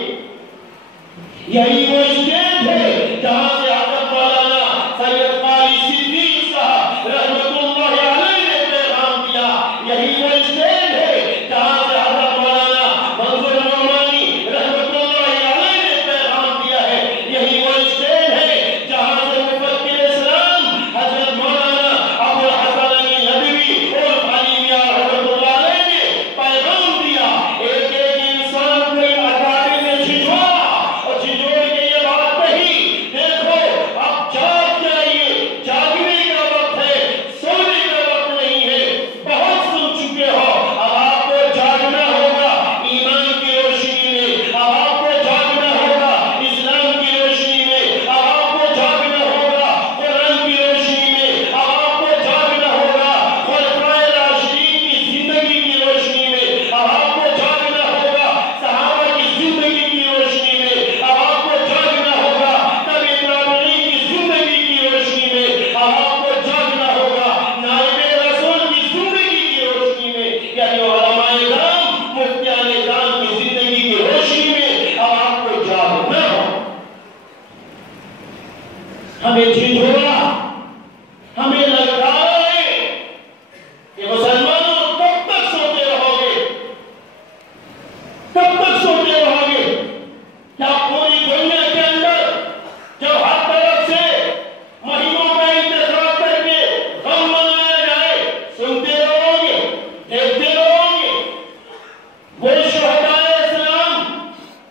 یہی وہ اسٹیج ہے جہاں سے حضرت مولانا سید قاری صدیق صاحب رحمت اللہ علیہ نے پیغام دیا۔ یہی وہ اسٹیج ہے جہاں سے حضرت مولانا منظور نعمانی رحمت اللہ علیہ نے پیغام دیا ہے۔ یہی وہ اسٹیج ہے جہاں سے مفکر اسلام حضرت مولانا ابو الحسن علی ندوی اور علی میاں رحمت اللہ علیہ نے پیغام دیا۔ ایک ایک انسان کو ان اکابر نے جھنجھوڑا اور جھنجھوڑ کے یہ بات کہی، دیکھو اب جاگ جائیے، جاگنے کا وقت ہے، سونے کا وقت نہیں ہے، بہت سن چکے ہو، اب آپ کو جاگنا ہوگا ایمان کی روشنی میں، اب آپ کو جاگنا ہوگا اسلام کی روشنی میں، اب آپ کو جاگنا ہوگا قرآن کی روشنی میں، اب آپ کو جاگنا ہوگا خلفائے راشدین کی زندگی کی روشنی میں، اب آپ کو جاگنا ہوگا صحابہ کی زندگی کی روشنی میں، اب آپ کو جاگنا ہوگا تابعین کی زندگی کی روشنی میں، اب آپ کو جاگنا ہوگا نائب رسول کی زندگی کی روشنی میں، یعنی علماء کرام مفتیان کرام کی زندگی کی روشنی میں اب آپ کو جاگنا ہوگا۔ ہمیں جھنجھوڑا، ہمیں للکارا ہے کہ مسلمانوں کب تک سوتے رہو گے، کب تک سوتے رہو گے؟ کیا پوری دنیا کے اندر جب ہر طرف سے مہینوں کا انتخاب کر کے غم منایا جائے سنتے رہو گے، دیکھتے رہو گے؟ وہ شہدائے اسلام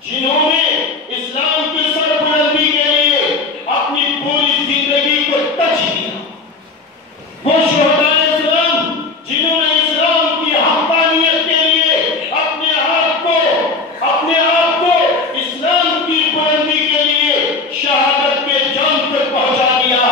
جنہوں نے اسلام کی سربلندی کے لیے اپنی پوری زندگی کو ٹچ کیا، وہ شہدائے اسلام جنہوں نے اسلام کی حقانیت کے لیے اپنے آپ کو اسلام کی بلندی کے لیے شہادت کے جنگ تک پہنچا دیا،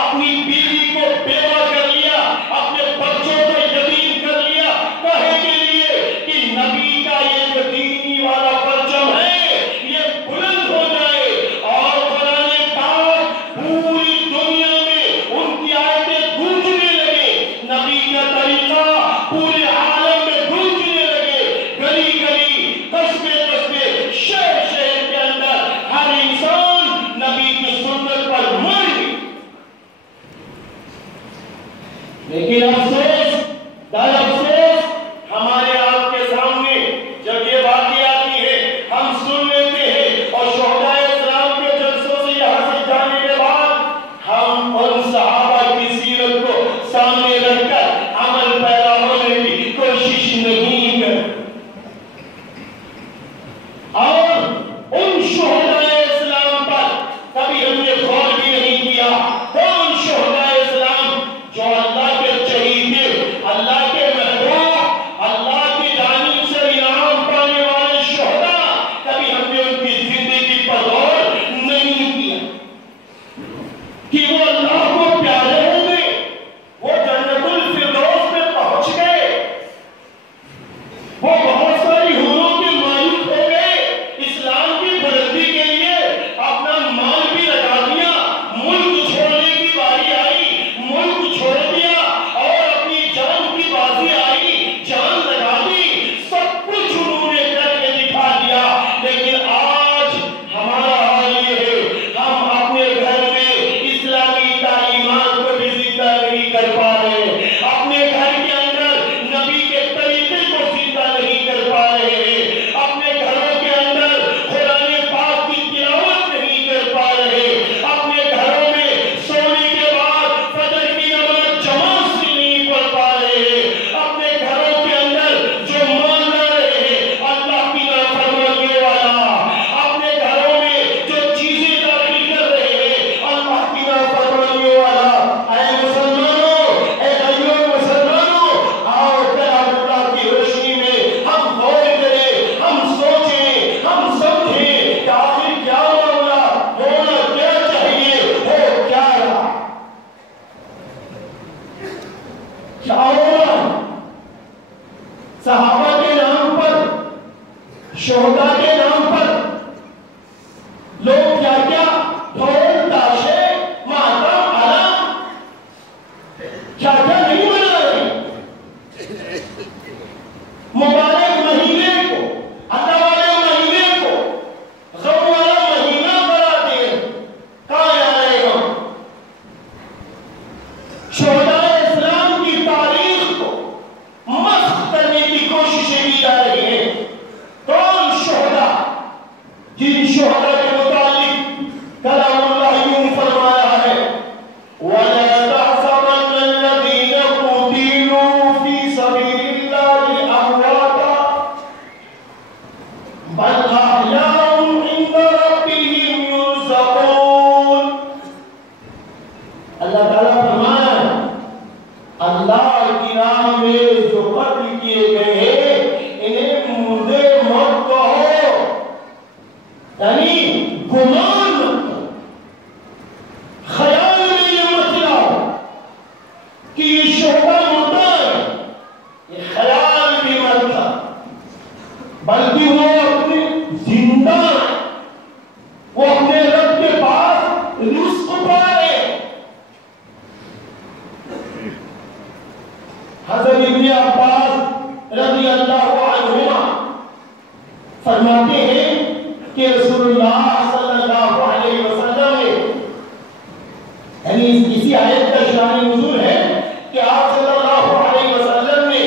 اپنی بیوی کو بیوہ کر لیا، اپنے بچوں کو یتیم کر لیا، کہے کے لیے کہ نبی کا یہ جو دینی والا پرچم ہے یہ بلند ہو جائے اور قرآن پاک پوری دنیا میں ان کی آیتیں گونجنے لگے، نبی کا طریقہ پورے عالم میں گونجنے لگے، گلی گلی، قصبے قصبے، شہر شہر کے اندر ہر انسان نبی کی سنت پر مر گیا۔ لیکن افسوس در افسوس ہمارے آپ کے سامنے جب یہ باتیں آتی ہے ہم سن لیتے ہیں اور شہدائے اسلام کے جلسوں سے یہاں سے جانے کے بعد ہم ان صحابہ کی سیرت کو سامنے رکھ کر عمل پیرا ہونے کی کوشش نہیں کرتے اور ان شہدائے اسلام پر کبھی ہم نے غور بھی نہیں کیا۔ کون شہدائے اسلام جو اللہ کے چہیتے وہ اپنے رب کے پاس رزق پا رہے ہیں۔ حضرت ابن عباس رضی اللہ عنہما فرماتے ہیں کہ رسول اللہ صلی اللہ علیہ وسلم نے، یعنی اسی آیت کا شان نزول ہے کہ آپ صلی اللہ علیہ وسلم نے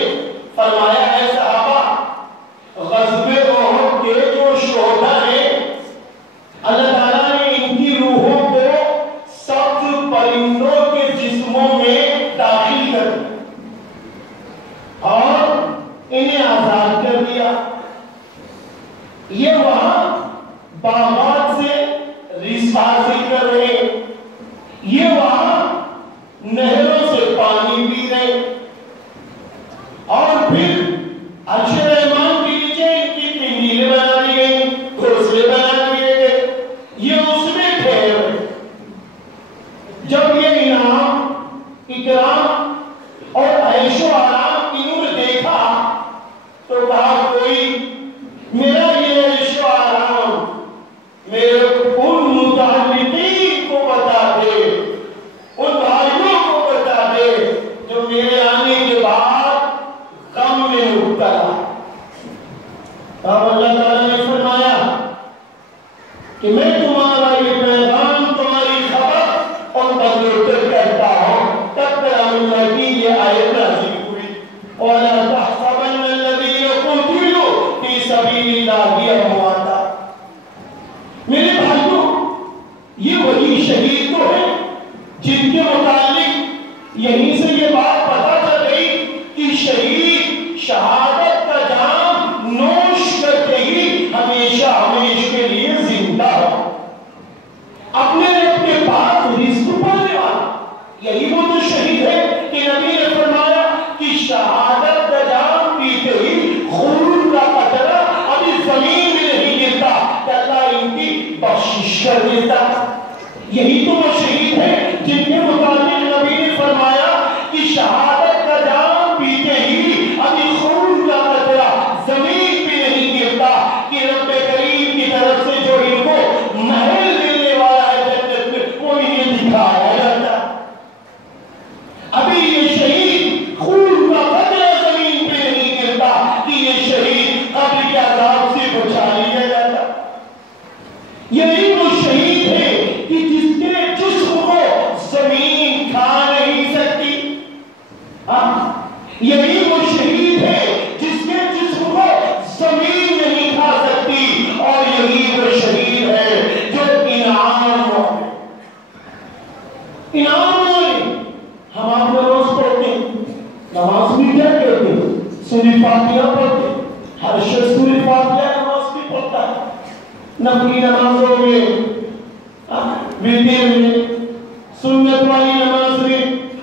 فرمایا ہے صحابہ، غزوہ احد کے جو شہداء ہیں اللہ تعالیٰ نے ان کی روحوں کو سخت پرندوں کے جسموں میں داخل کر دیا اور انہیں آزاد کر دیا۔ یہ وہاں باغات سے رزق حاصل کر رہے ہیں، یہ وہاں نہروں سے پانی پی رہے، اور پھر عرش رحمان کے نیچے ان کی تندیلیں بنا دی گئی، گھونسلے بنا دیے گئے، یہ اس میں ٹھہر رہے۔ جب یہ انعام، اکرام اور عیش و آرام انہوں نے دیکھا تو کہا کوئی میرا یہ عیش و آرام میرے ان متعلقین کو بتا دے، ان بھائیوں کو بتا دے جو میرے آنے کے بعد غم میں مبتلا۔ اب اللہ تعالیٰ نے فرمایا کہ میں تمہارا یہ پیغام، تمہاری خبر ان بندوں تک کرتا ہوں۔ تب کلام اللہ کی یہ آیت نازل ہوئی، وَلَا تَحْسَبَنَّ الَّذِينَ قُتِلُوا فِي سَبِيلِ اللَّهِ أَمْوَاتًا۔ میرے بھائیوں، یہ وہی شہید تو ہیں جن کے متعلق یہیں سے یہ بات پتہ چل گئی کہ شہید شہادت کا جام نوش کرتے ہی ہمیشہ ہمیشہ کے لیے زندہ ہو، اپنے رب کے پاس رزق پانے والا۔ یہی وہ تو شہید ہے کہ نبی نے فرمایا کہ شہادت کا جام پیتے ہی خون کا قطرہ ابھی زمین میں نہیں گرتا کہ اللہ ان کی بخشش کر دیتا۔ یہی تو وہ شہید ہے جن کے مطابق نبی نے فرمایا کہ شہادت کا جام پیتے ہی ابھی خون کا قطرہ زمین پہ نہیں گرتا کہ رب کریم کی طرف سے جو ان کو محل ملنے والا ہے جنت میں وہ انہیں دکھایا جاتا۔ ابھی یہ شہید خون کا قطرہ زمین پہ نہیں گرتا کہ یہ شہید قبر کے عذاب سے بچا لیا جاتا۔ یہی وہ شہید ہے کہ جس کے جسم کو زمین کھا نہیں سکتی۔ یہی وہ شہید ہے جس کے جسم کو زمین نہیں کھا سکتی، اور یہی وہ شہید ہے جو انعام والے۔ ہم آپ نے روز پڑھتے ہیں، نماز بھی کیا کرتے ہیں، سورہ فاتحہ پڑھتے ہیں، ہر شخص سورہ فاتحہ نماز بھی پڑھتا ہے، نفلی نمازوں میں، وتر میں، سنت والی نماز میں،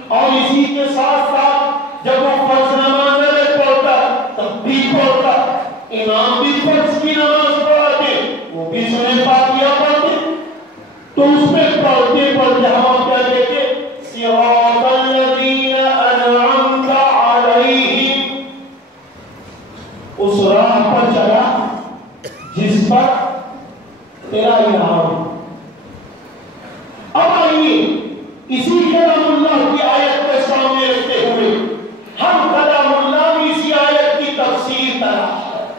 اور اسی کے ساتھ ساتھ جب وہ فرض نماز پڑھتا تب بھی پڑھتا، امام بھی فرض کی نماز پڑھاتے وہ بھی سورہ فاتحہ پڑھتے، تو اس میں پڑھتے پڑھتے ہم کیا کہتے ہیں، صراط الذین انعمت علیہم، اس راہ پر چلا جس پر تیرا انعام۔ اب آئیے اسی کلام اللہ کی آیت کے سامنے رکھتے ہوئے ہم کلام اللہ میں اسی آیت کی تفسیر تلاش کریں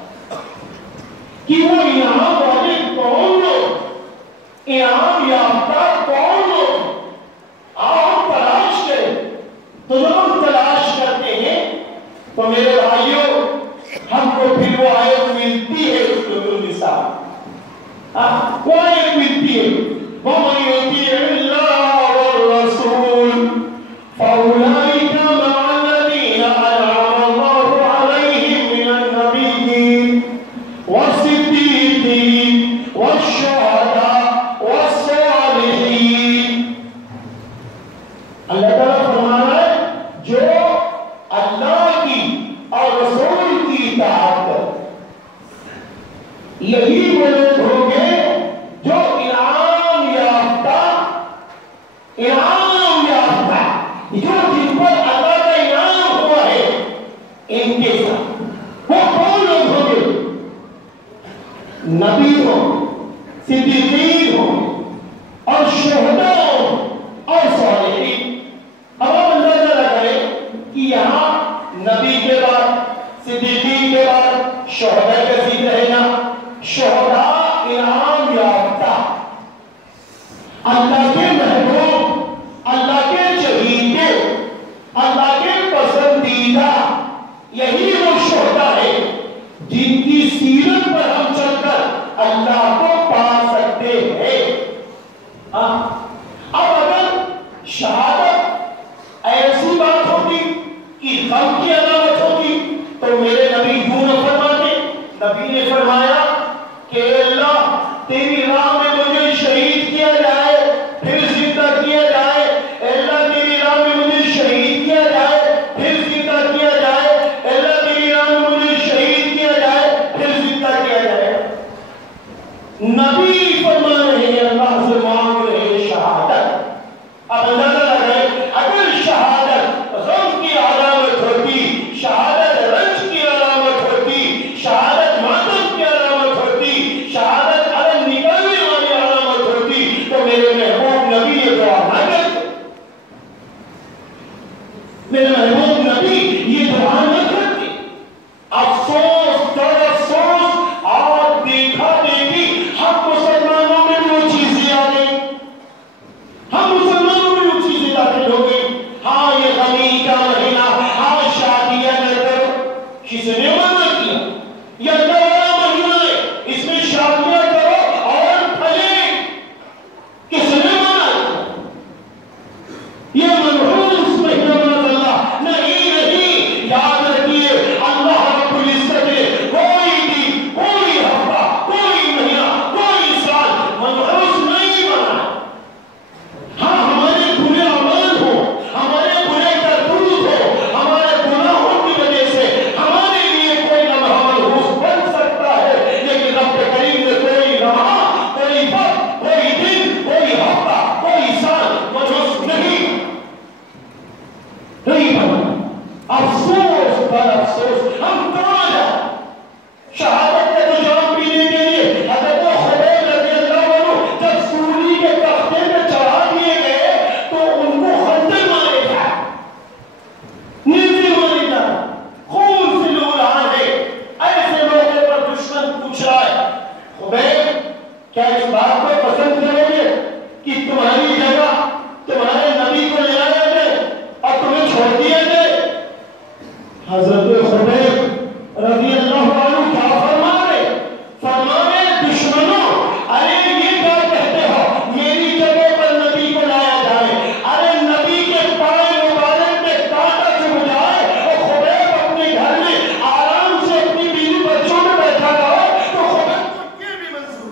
کہ وہ انعام والے کون لوگ، انعام یافتہ کون لوگ، آپ تلاش کریں۔ تو جب ہم تلاش کرتے ہیں تو میرے بھائیوں ہم کو پھر وہ آیت ملتی ہے، اس کو النساء وہ آیت ملتی ہے، وَمَن يُطِعِ اللَّهَ وَالرَّسُولَ فَأُولَٰئِكَ مَعَ الَّذِينَ أَنْعَمَ اللَّهُ عَلَيْهِم مِّنَ النَّبِيِّينَ وَالصِّدِّيقِينَ وَالشُّهَدَاءِ وَالصَّالِحِينَ۔ اللہ تعالیٰ فرما رہا ہے جو اللہ کی اور رسول کی اطاعت کرے، یہی وہ لوگ ہوں گے جو انعام یافتہ، جو جن پر اللہ کا انعام ہوا ہے ان کے ساتھ۔ وہ کون لوگ ہوں گے؟ نبی ہو، صدیقین ہو، اللہ کے محبوب، اللہ کے چہیتے، اللہ کے پسندیدہ، یہی وہ شہداء ہے جن کی سیرت پر ہم چل کر اللہ کو پا سکتے ہیں۔ اب اگر شہادت ایسی بات ہوتی کہ غم کی علامت ہوتی تو میرے نبی یوں نہ فرماتے۔ نبی نے فرمایا کہ اللہ تیری راہ میں مجھے شہید کیا جائے پھر زندہ کیا جائے، اللہ تیری راہ میں مجھے شہید کیا جائے پھر زندہ کیا جائے، اللہ تیری راہ میں مجھے شہید کیا جائے پھر زندہ کیا جائے۔ نبی فرما رہے ہیں اللہ سے مانگ رہے ہیں شہادت۔ اب اندازہ لگائیں اگر شہادت غم کی علامت ہوتی، شہادت رنج کی علامت ہوتی، شہادت ماتم کی علامت ہوتی، شہادت علم نکالنے والی علامت ہوتی تو میرے محبوب نبی یہ دعا نہ کرتے، میرے محبوب نبی یہ دعا نہ کرتے۔ افسوس در افسوس اور دیکھا دیکھی ہم مسلمانوں میں وہ چیزیں آ گئی، ہم مسلمانوں میں وہ چیزیں داخل ہو گئی۔ ہاں یہ غمی کا مہینہ، ہاں شادیاں نہ کرو، کس نے منع کیا؟ یہ اللہ والا مہینہ ہے، اس میں شادیاں کرو اور پھلے، کس نے منع کیا؟ یہ منحوس مہینہ معاذ اللہ نہیں نہیں، یاد رکھیے اللہ رب العزت نے کوئی دن، کوئی ہفتہ، کوئی مہینہ، کوئی سال منحوس نہیں بنایا۔ ہاں ہمارے برے اعمال ہو، ہمارے برے کرتوت ہو، ہمارے گناہوں کی وجہ سے ہمارے لیے کوئی لمحہ منحوس بن سکتا ہے، لیکن رب کریم نے کوئی لمحہ، کوئی وقت، کوئی دن، کوئی ہفتہ، کوئی سال منحوس نہیں بنا۔ افسوس پر افسوس ہم کہاں جائیں؟ شہادت کے تو جام پینے کے لیے حضرت خبیب رضی اللہ عنہ جب سولی کے تختے پہ چڑھا دیے گئے تو ان کو خنجر مارے جائے، نیزے مارے جائے، خون سے لہلہان ہے۔ ایسے موقع پر دشمن پوچھ رہا ہے خبیب کیا اس بات کو پسند کرو گے کہ تمہاری جگہ تمہارے نبی کو لے آیا جائے اور تمہیں چھوڑ دیا جائے؟ حضرت خبیب رضی اللہ عنہ کیا فرما رہے؟ فرما رہے دشمنوں ارے یہ کیا کہتے ہو میری جگہ پر نبی کو لایا جائے؟ ارے نبی کے پائے مبارک میں کانٹا چبھ جائے اور خبیب اپنے گھر میں آرام سے اپنی بیوی بچوں میں بیٹھا رہا تو خبیب کو یہ بھی منظور۔